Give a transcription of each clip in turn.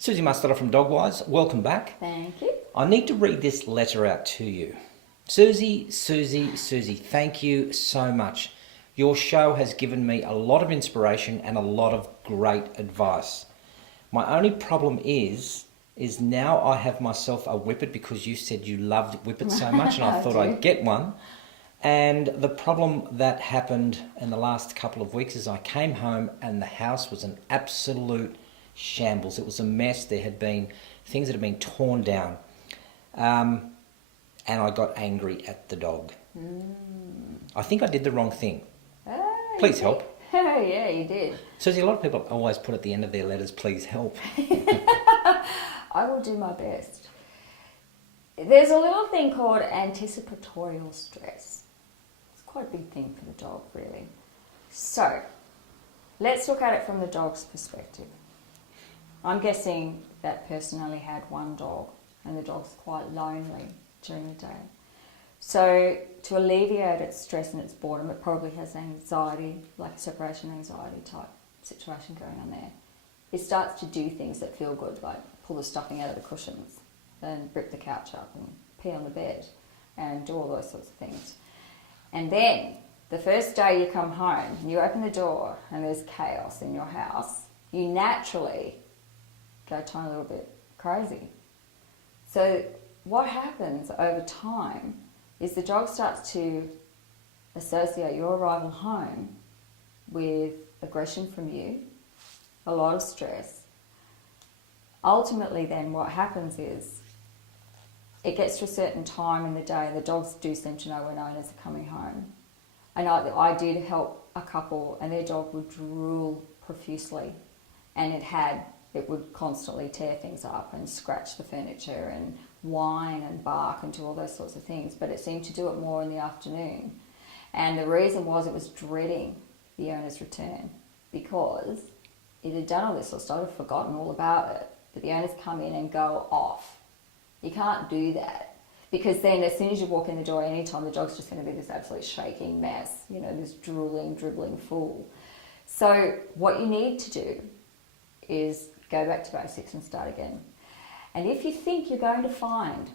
Susie Mustarda from DogWise, welcome back. Thank you. I need to read this letter out to you. Susie, thank you so much. Your show has given me a lot of inspiration and a lot of great advice. My only problem is now I have myself a whippet because you said you loved whippets so much and I thought I'd get one. And the problem that happened in the last couple of weeks is I came home and the house was an absolute shambles. It was a mess. There had been things that had been torn down. And I got angry at the dog. I think I did the wrong thing. Please help. Oh, yeah, you did. Susie, a lot of people always put at the end of their letters, please help. I will do my best. There's a little thing called anticipatory stress. It's quite a big thing for the dog, really. So, let's look at it from the dog's perspective. I'm guessing that person only had one dog and the dog's quite lonely during the day. So to alleviate its stress and its boredom, it probably has anxiety, like a separation anxiety type situation going on there. It starts to do things that feel good, like pull the stuffing out of the cushions and rip the couch up and pee on the bed and do all those sorts of things. And then the first day you come home and you open the door and there's chaos in your house, you naturally go a tiny little bit crazy. So what happens over time is the dog starts to associate your arrival home with aggression from you, a lot of stress. Ultimately then what happens is it gets to a certain time in the day, the dogs do seem to know when owners are coming home. And I did help a couple and their dog would drool profusely and it would constantly tear things up and scratch the furniture and whine and bark and do all those sorts of things, but it seemed to do it more in the afternoon. And the reason was it was dreading the owner's return because it had done all this sort of stuff, forgotten all about it, but the owners come in and go off. You can't do that because then as soon as you walk in the door anytime, the dog's just going to be this absolute shaking mess, this drooling, dribbling fool. So what you need to do is go back to basics and start again. And if you think you're going to find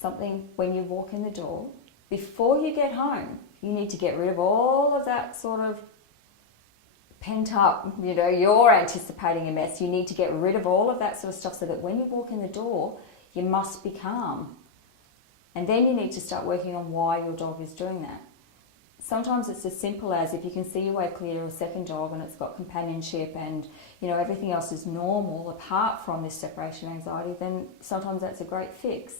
something when you walk in the door, before you get home, you need to get rid of all of that sort of pent up, you're anticipating a mess. You need to get rid of all of that sort of stuff so that when you walk in the door, you must be calm. And then you need to start working on why your dog is doing that. Sometimes it's as simple as if you can see your way clear of a second dog and it's got companionship and everything else is normal apart from this separation anxiety, then sometimes that's a great fix.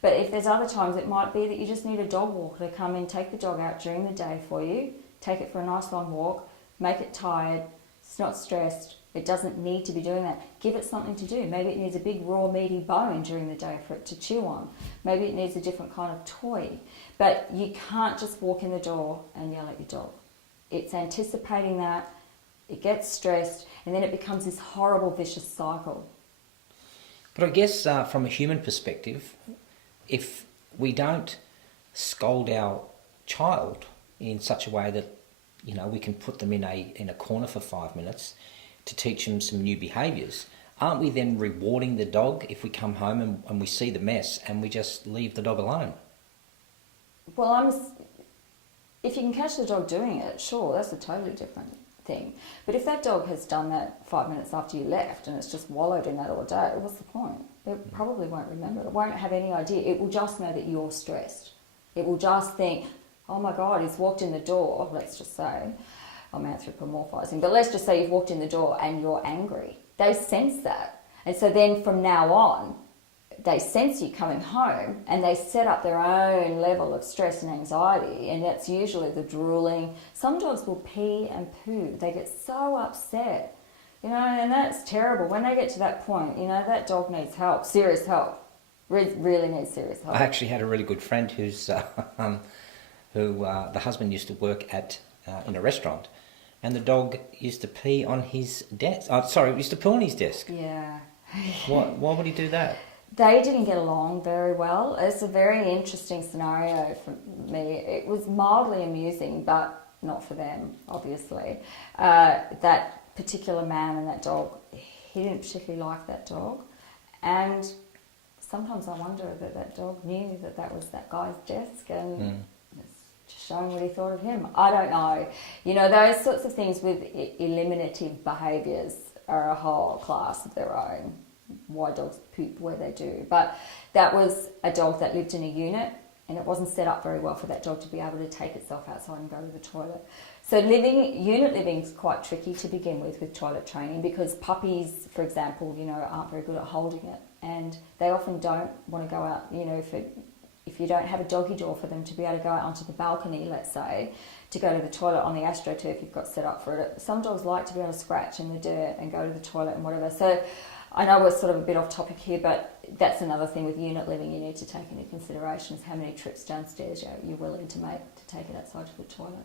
But if there's other times, it might be that you just need a dog walker to come in, take the dog out during the day for you, take it for a nice long walk, make it tired, it's not stressed, it doesn't need to be doing that. Give it something to do. Maybe it needs a big raw meaty bone during the day for it to chew on. Maybe it needs a different kind of toy. But you can't just walk in the door and yell at your dog. It's anticipating that, it gets stressed, and then it becomes this horrible vicious cycle. But I guess from a human perspective, if we don't scold our child in such a way that we can put them in a corner for 5 minutes to teach them some new behaviours, aren't we then rewarding the dog if we come home and we see the mess and we just leave the dog alone? Well, if you can catch the dog doing it, sure, that's a totally different thing. But if that dog has done that 5 minutes after you left and it's just wallowed in that all day, what's the point? It probably won't remember. It won't have any idea. It will just know that you're stressed. It will just think, oh my God, he's walked in the door, let's just say. I'm anthropomorphizing, but let's just say you've walked in the door and you're angry. They sense that. And so then from now on, they sense you coming home and they set up their own level of stress and anxiety, and that's usually the drooling. Some dogs will pee and poo. They get so upset, and that's terrible. When they get to that point, that dog needs help, serious help, really needs serious help. I actually had a really good friend who's the husband used to work at in a restaurant, and the dog used to pee on his desk. Used to poo on his desk. Yeah. Why would he do that? They didn't get along very well. It's a very interesting scenario for me. It was mildly amusing, but not for them, obviously. That particular man and that dog, he didn't particularly like that dog. And sometimes I wonder that that dog knew that that was that guy's desk and it's just showing what he thought of him. I don't know. You know, those sorts of things with eliminative behaviours are a whole class of their own. Why dogs poop where they do. But that was a dog that lived in a unit, and it wasn't set up very well for that dog to be able to take itself outside and go to the toilet. So unit living is quite tricky to begin with toilet training, because puppies, for example, you know, aren't very good at holding it, and they often don't want to go out, you know, if you don't have a doggy door for them to be able to go out onto the balcony, let's say, to go to the toilet on the AstroTurf you've got set up for it. Some dogs like to be able to scratch in the dirt and go to the toilet and whatever. So I know we're sort of a bit off topic here, but that's another thing with unit living you need to take into consideration, is how many trips downstairs you're willing to make to take it outside to the toilet.